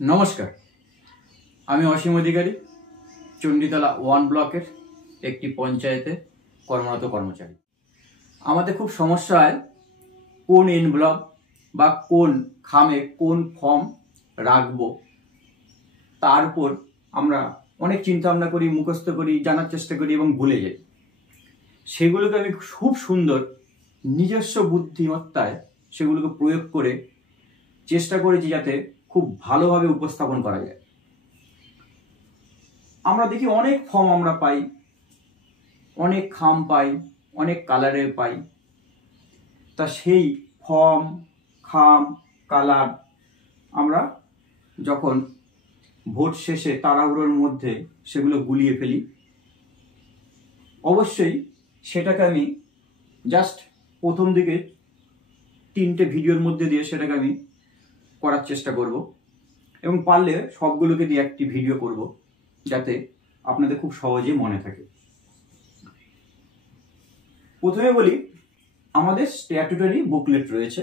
নমস্কার, আমি অসীম অধিকারী, চণ্ডীতলা 1 ব্লকের একটি পঞ্চায়েতে কর্মরত কর্মচারী। আমাদের খুব সমস্যা হয় কোন এনভেলপ বা কোন খামে কোন ফর্ম রাখবো, তার উপর আমরা অনেক চিন্তা ভাবনা করি, মুখস্থ করি, জানার চেষ্টা করি এবং ভুলে যাই। সেগুলোকে আমি খুব সুন্দর নিজস্ব বুদ্ধিমত্তায় সেগুলোকে প্রয়োগ করে চেষ্টা করেছি যাতে খুব ভালোভাবে উপস্থাপন করা যায়। আমরা দেখি অনেক ফর্ম আমরা পাই, অনেক খাম পাই, অনেক কালারের পাই। তা সেই ফর্ম, খাম, কালার আমরা যখন ভোট শেষে তাড়াহুড়োর মধ্যে সেগুলো গুলিয়ে ফেলি, অবশ্যই সেটাকে আমি জাস্ট প্রথম দিকে 3টে ভিডিওর মধ্যে দিয়ে সেটাকে আমি করার চেষ্টা করব এবং পারলে সবগুলোকে দিয়ে একটি ভিডিও করব যাতে আপনাদের খুব সহজে মনে থাকে। প্রথমে বলি, আমাদের স্ট্যাটুটারি বুকলেট রয়েছে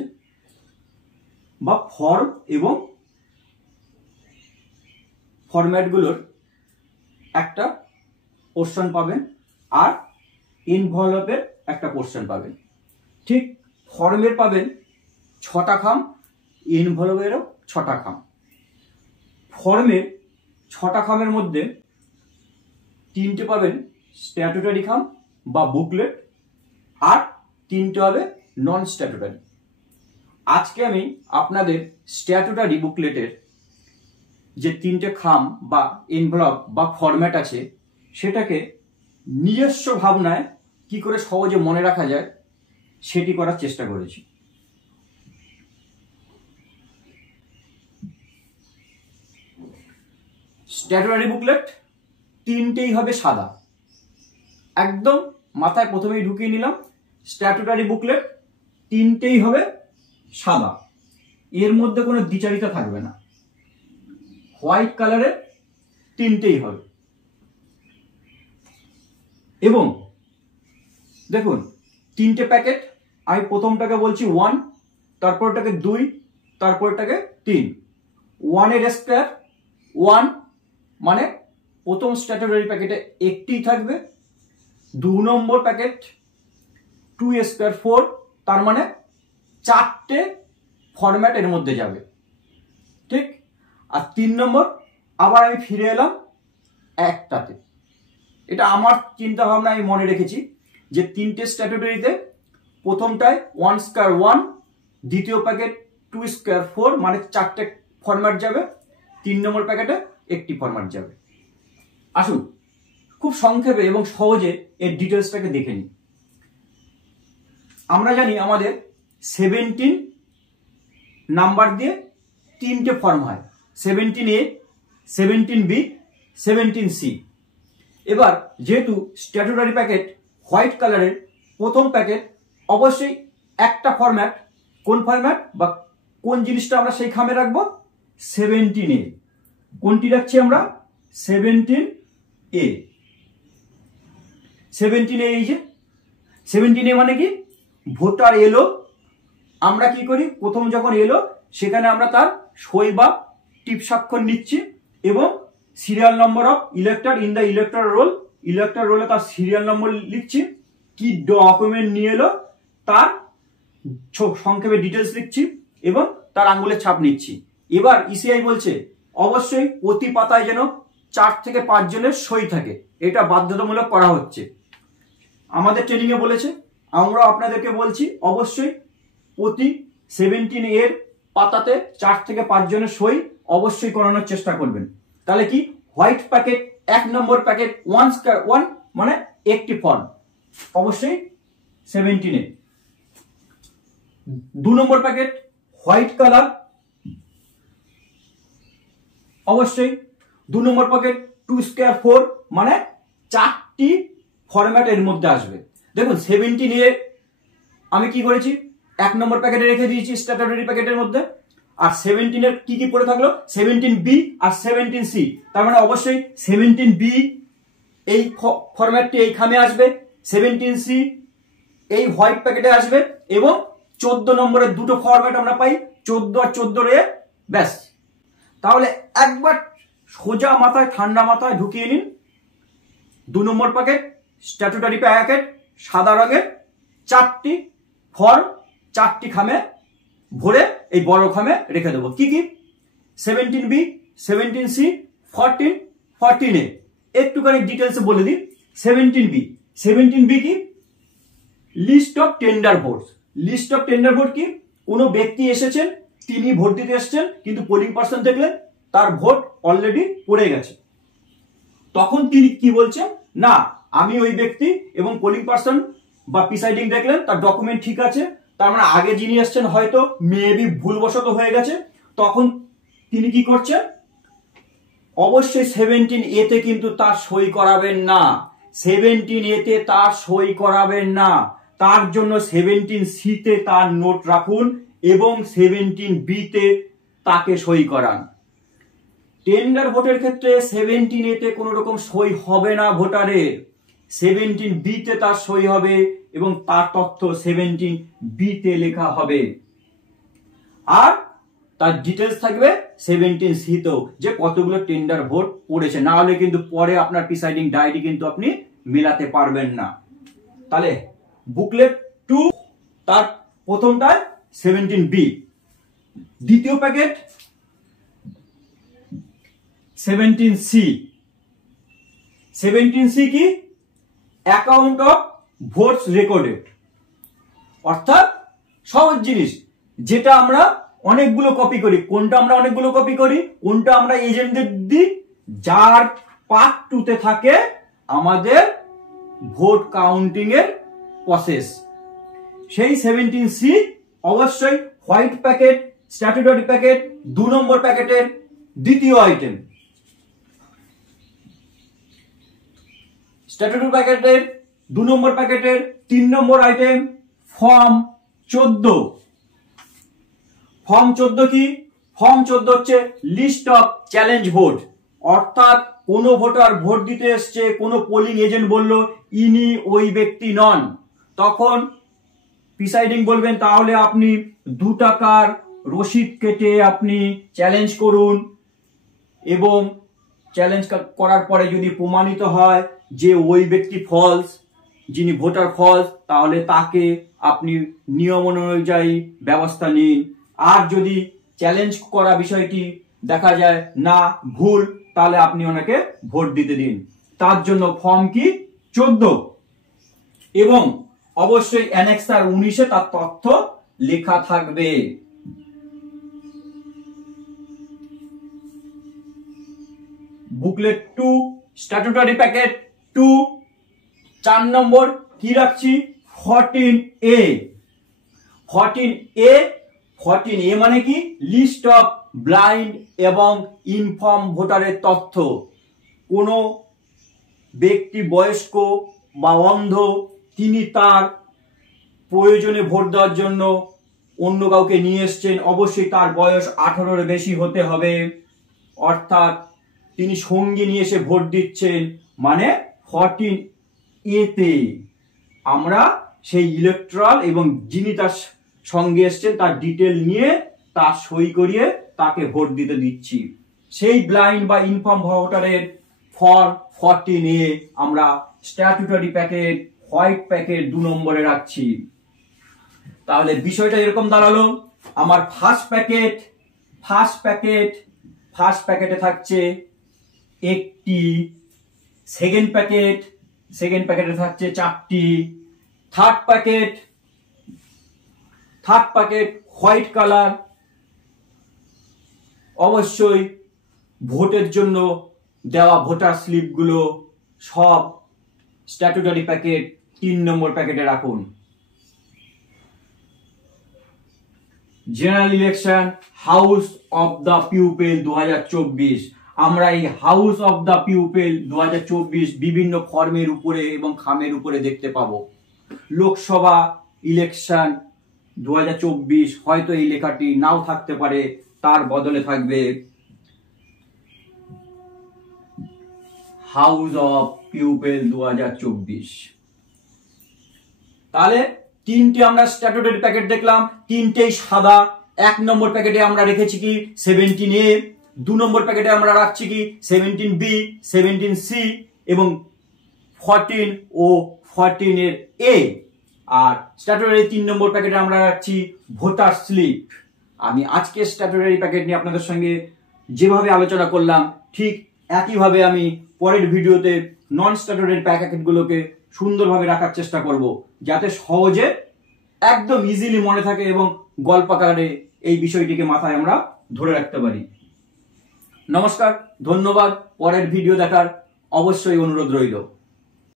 বা ফর্ম এবং ফরম্যাটগুলোর একটা পোর্শন পাবেন আর এনভেলপের একটা পোর্শন পাবেন। ঠিক ফর্মের পাবেন 6টা খাম, এনভেলপেরও 6টা খাম। ফর্মের 6টা খামের মধ্যে 3টে পাবেন স্ট্যাটুটারি খাম বা বুকলেট আর 3টে হবে নন স্ট্যাটুটারি। আজকে আমি আপনাদের স্ট্যাটুটারি বুকলেটের যে 3টে খাম বা এনভেলপ বা ফরম্যাট আছে সেটাকে নিজস্ব ভাবনায় কি করে সহজে মনে রাখা যায় সেটি করার চেষ্টা করেছি। স্ট্যাটুটারি বুকলেট 3টেই হবে সাদা, একদম মাথায় প্রথমেই ঢুকিয়ে নিলাম। স্ট্যাটুটারি বুকলেট 3টেই হবে সাদা, এর মধ্যে কোনো দ্বিচারিতা থাকবে না। হোয়াইট কালারের 3টেই হবে এবং দেখুন 3টে প্যাকেট। আমি প্রথমটাকে বলছি 1, তারপরটাকে 2, তারপরটাকে 3। 1 এর স্কয়ার 1 মানে প্রথম স্ট্যাটুটারি প্যাকেটে একটিই থাকবে। 2 নম্বর প্যাকেট 2 স্কয়ার 4, তার মানে 4টে ফরম্যাট এর মধ্যে যাবে, ঠিক। আর 3 নম্বর আবার আমি ফিরে এলাম একটাতে। এটা আমার চিন্তা ভাবনা, আমি মনে রেখেছি যে 3টে স্ট্যাটুটারিতে প্রথমটায় 1 স্কয়ার 1, দ্বিতীয় প্যাকেট 2 স্কয়ার 4 মানে 4টে ফরম্যাট যাবে, 3 নম্বর প্যাকেটে একটি ফরম্যাট যাবে। আসুন খুব সংক্ষেপে এবং সহজে এর ডিটেলসটাকে দেখে নিই। আমরা জানি আমাদের 17 নাম্বার দিয়ে 3টে ফর্ম হয়, 17A, 17B, 17C। এবার যেহেতু স্ট্যাটুটারি প্যাকেট হোয়াইট কালারের, প্রথম প্যাকেট অবশ্যই একটা ফরম্যাট, কোন ফরম্যাট বা কোন জিনিসটা আমরা সেই খামে রাখবো, 17A। কোনটি রাখছি আমরা, 17A। 17A, এই যে 17A মানে কি, ভোটার এলো, আমরা কি করি প্রথম যখন এলো সেখানে আমরা তার সই বা টিপ স্বাক্ষর নিচ্ছি এবং serial number of elector in the electoral roll, electoral রোলে তার সিরিয়াল নম্বর লিখছি, কি ডকুমেন্ট নিয়ে এলো তার সংক্ষেপে ডিটেলস লিখছি এবং তার আঙ্গুলের ছাপ নিচ্ছি। এবার ইসিআই বলছে অবশ্যই প্রতি পাতায় যেন 4 থেকে 5 জনের সই থাকে, এটা বাধ্যতামূলক করা হচ্ছে। আমাদের ট্রেনিং এ বলেছে, আমরা আপনাদেরকে বলছি অবশ্যই প্রতি 17 এর পাতাতে 4 থেকে 5 জনের সই অবশ্যই করানোর চেষ্টা করবেন। তাহলে কি, হোয়াইট প্যাকেট 1 নম্বর প্যাকেট 1 স্কয়ার 1 মানে একটি ফর্ম, অবশ্যই 17A। 2 নম্বর প্যাকেট হোয়াইট কালার, অবশ্যই 2 নম্বর প্যাকেট 2 স্কয়ার 4 মানে 4টি ফরম্যাট এর মধ্যে আসবে। দেখুন 17A আমি কি করেছি, 1 নম্বর প্যাকেটে রেখে দিয়েছি স্ট্যাটুটারি প্যাকেটের মধ্যে। আর 17 এর কি কি পড়ে থাকলো, 17B আর 17C, তার মানে অবশ্যই 17B এই ফরম্যাটটি এই খামে আসবে, 17C এই হোয়াইট প্যাকেটে আসবে এবং 14 নম্বরের দুটো ফরম্যাট আমরা পাই, 14 আর 14A, ব্যাস তাহলে একবার সোজা মাথায় ঠান্ডা মাথায় ঢুকিয়ে নিন। 2 নম্বর প্যাকেট স্ট্যাটুটারি প্যাকেট, সাদা রঙের 4টি ফর্ম 4টি খামে ভরে এই বড় খামে রেখে দেবো। কি কি? 17B, 17C, 14, 14A। একটুখানি ডিটেলসে বলে দিই। 17B কি? List of tender vote. List of tender vote কি? কোনো ব্যক্তি এসেছেন, তিনি ভোট দিতে এসেছেন, কিন্তু পোলিং পার্সন দেখলেন তার ভোট অলরেডি পড়ে গেছে। তখন তিনি কি বলছেন, না আমি ওই ব্যক্তি এবং পোলিং পার্সন বা প্রিসাইডিং দেখলেন তার ডকুমেন্ট ঠিক আছে, তার মানে আগে যিনি এসেছেন হয়তো মেবি ভুলবশত হয়ে গেছে। তখন তিনি কি করছেন? অবশ্যই 17A তে কিন্তু তার সই করাবেন না। 17A তে তার সই করাবেন না। তার জন্য 17C তে তার নোট রাখুন এবং 17B তে তাকে সই করান। টেন্ডার ভোটের ক্ষেত্রে 17A তে কোনো রকম সই হবে না ভোটারের। 17B তে তার সই হবে এবং তার তথ্য 17B তে লেখা হবে। আর তার ডিটেলস থাকবে 17C তেও, যে কতগুলো টেন্ডার ভোট পড়েছে। না হলে কিন্তু পরে আপনার প্রিসাইডিং ডায়েরি কিন্তু আপনি মেলাতে পারবেন না। তাহলে বুকলেট 2 তার প্রথমটায় 17B, দ্বিতীয় প্যাকেট 17C। 17C কি? Account of votes recorded. অর্থাৎ সহজ জিনিস, যেটা আমরা অনেকগুলো কপি করি। কোনটা আমরা অনেকগুলো কপি করি? কোনটা আমরা এজেন্টদের দিই? যার পার্ট 2 তে থাকে আমাদের ভোট কাউন্টিং এর প্রসেস। সেই 17C অবশ্যই হোয়াইট প্যাকেট স্ট্যাটুটরি প্যাকেট 2 নম্বর প্যাকেটের দ্বিতীয় আইটেম। স্ট্যাটুটরি প্যাকেটের 2 নম্বর প্যাকেটের 3 নম্বর আইটেম ফর্ম 14। ফর্ম 14 কি? ফর্ম 14 হচ্ছে লিস্ট অফ চ্যালেঞ্জ ভোট। অর্থাৎ কোন ভোটার ভোট দিতে এসছে, কোন পোলিং এজেন্ট বলল ইনি ওই ব্যক্তি নন, তখন প্রিসাইডিং বলবেন তাহলে আপনি 2 টাকার রসিদ কেটে আপনি চ্যালেঞ্জ করুন, এবং চ্যালেঞ্জ করার পরে যদি প্রমাণিত হয় যে ওই ব্যক্তি ফলস, যিনি ভোটার ফলস, তাহলে তাকে আপনি নিয়ম অনুযায়ী ব্যবস্থা নিন। আর যদি চ্যালেঞ্জ করা বিষয়টি দেখা যায় না ভুল, তাহলে আপনি ওনাকে ভোট দিতে দিন। তার জন্য ফর্ম কি? 14। এবং অবশ্যই অ্যানেক্সার 19-এ তার তথ্য লেখা থাকবে। বুকলেট 2 স্ট্যাটুটরি প্যাকেট 2 4 নম্বর কি রাখছি? 14A। 14A মানে কি? লিস্ট অফ ব্লাইন্ড এবং ইনফর্ম ভোটারের তথ্য। কোন ব্যক্তি বয়স্ক বা অন্ধ, তিনি তার প্রয়োজনে ভোট দেওয়ার জন্য অন্য কাউকে নিয়ে এসছেন, অবশ্যই তার বয়স 18-এর বেশি হতে হবে। অর্থাৎ তিনি সঙ্গী নিয়ে এসে ভোট দিচ্ছেন, মানে 14A তে আমরা সেই ইলেকট্রাল এবং যিনি তার সঙ্গে এসছেন তার ডিটেল নিয়ে তার সই করিয়ে তাকে ভোট দিতে দিচ্ছি। সেই ব্লাইন্ড বা ইনফর্ম ভোটারের ফর্ম 14A আমরা স্ট্যাটুটরি প্যাকেট হোয়াইট প্যাকেট 2 নম্বরে রাখছি। তাহলে বিষয়টা এরকম দাঁড়ালো, আমার ফার্স্ট প্যাকেটে থাকছে একটি, সেকেন্ড প্যাকেটে থাকছে 4টি, থার্ড প্যাকেট হোয়াইট কালার। অবশ্যই ভোটের জন্য দেওয়া ভোটার স্লিপগুলো সব স্ট্যাটুটরি প্যাকেট 3 নম্বর প্যাকেটে রাখুন। General election house of the pupil 2024। আমরা এই হাউস অফ দ্য পিউপেল 2024 বিভিন্ন ফর্মের উপরে এবং খামের উপরে দেখতে পাবো। লোকসভা ইলেকশন 2024 হয়তো এই লেখাটি নাও থাকতে পারে, তার বদলে থাকবে হাউস অফ পিউপেল 2024। তাহলে 3টে আমরা স্ট্যাটুটরি প্যাকেট দেখলাম, 3টেই সাদা। 1 নম্বর প্যাকেটে আমরা রেখেছি কি? 17A, 2 নম্বর প্যাকেটে আমরা রাখছি কি 17B, 17C এবং 14 ও 14 এর A। আর স্ট্যাটুটারি 3 নম্বর প্যাকেটে আমরা রাখছি ভোটার স্লিপ। আমি আজকে স্ট্যাটুটারি প্যাকেট নিয়ে আপনাদের সঙ্গে যেভাবে আলোচনা করলাম ঠিক একইভাবে আমি পরের ভিডিওতে নন স্ট্যাটুটারি প্যাকেটগুলোকে সুন্দরভাবে রাখার চেষ্টা করব, যাতে সহজে একদম ইজিলি মনে থাকে এবং গল্পাকারে এই বিষয়টিকে মাথায় আমরা ধরে রাখতে পারি। নমস্কার, ধন্যবাদ। পরের ভিডিও দেখার অবশ্যই অনুরোধ রইল।